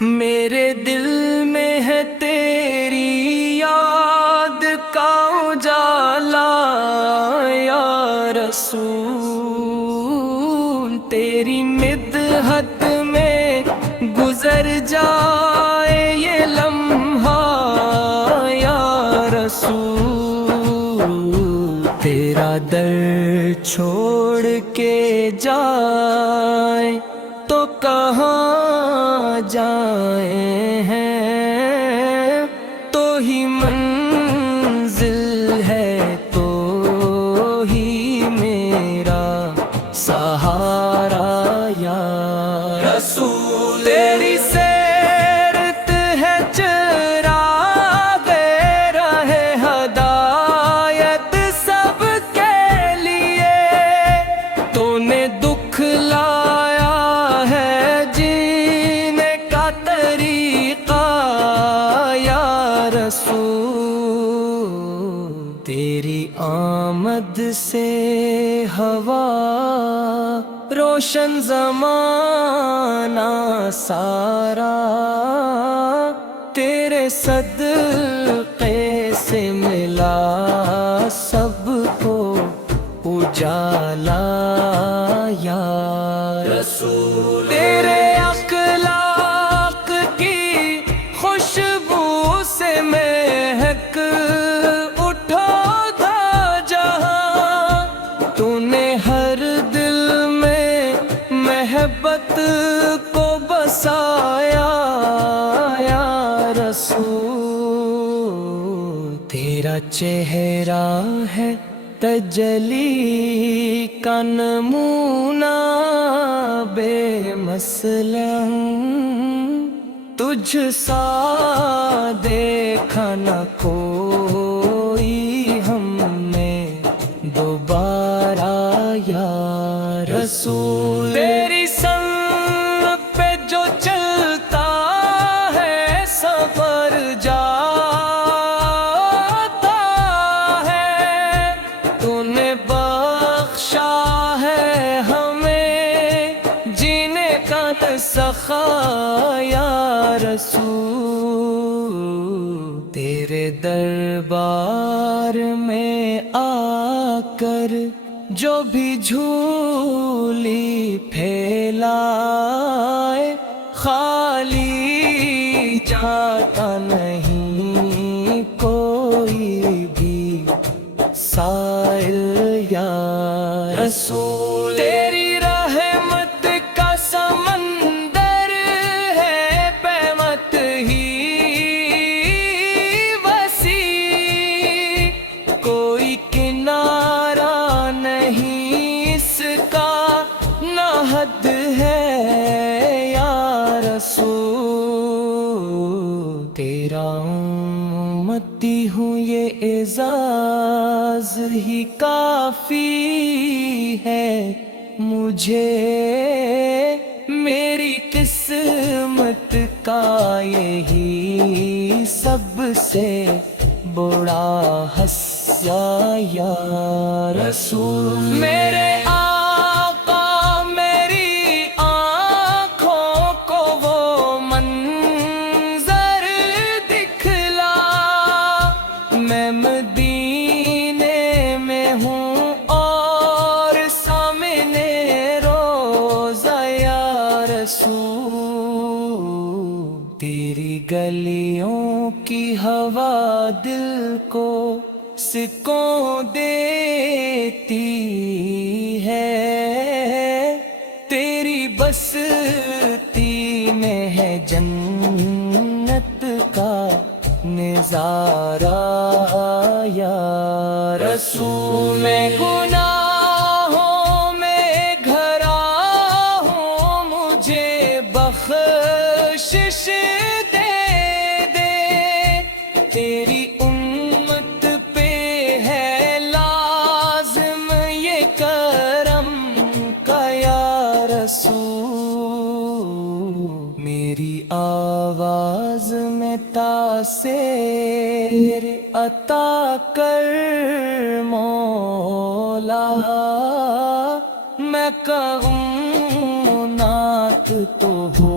میرے دل میں ہے تیری یاد کا اجالا یا رسول، تیری مدحت میں گزر جائے یہ لمحہ یا رسول، تیرا در چھوڑ کے جائے تو کہاں جائیں ہیں، تو ہی منزل ہے، تو ہی میرا سہارا یا رسول، تیری سیرت ہے چراغ راہ ہدایت سب کے لیے، تو نے دکھ لایا ہے جینے کا طریقہ یا رسول، تیری آمد سے ہوا روشن زمانہ سارا، تیرے صدقے سے ملا سب کو اجالا یا رسول، تیرے اخلاق کی خوشبو سے مہک اٹھا تھا جہاں، تو نے ہر دل میں محبت کو بسایا یا رسول، تیرا چہرہ ہے تجلی کا نمونہ بے مثلاً، تجھ سا دیکھا نہ کوئی ہم نے دوبارہ یا رسول، تیری سنگ پہ جو چلتا ہے سفر جاتا ہے، تو نے بخشا ہے ہمیں جینے کا سخا یا رسول، تیرے دربار میں آ کر جو بھی جھولی پھیلائے خالی جاتا نہیں کوئی بھی سائل یا رسول، تیری رحمت کا سمندر ہے پہمت ہی وسیع، کوئی کنارہ نہیں اس کا نہ حد ہے یا رسول، تیرا امتی ہوں یہ اعزاز ہی کافی ہے مجھے، میری قسمت کا یہی سب سے بڑا حصہ یا رسول، میرے آقا میری آنکھوں کو وہ منظر دکھلا، میں مدینے میں ہوں اور سامنے روزہ یا رسول، تیری گلیوں کی ہوا دل کو سکون دیتی ہے، تیری بستی میں ہے جنت کا نظارہ یا رسول، میں گناہوں میں گھرا ہوں مجھے بخشش دے دے، تیری امت پہ ہے لازم یہ کرم کا یا رسول، میری آواز میں تاثیر عطا کر مولا، میں کہوں نعت تو ہو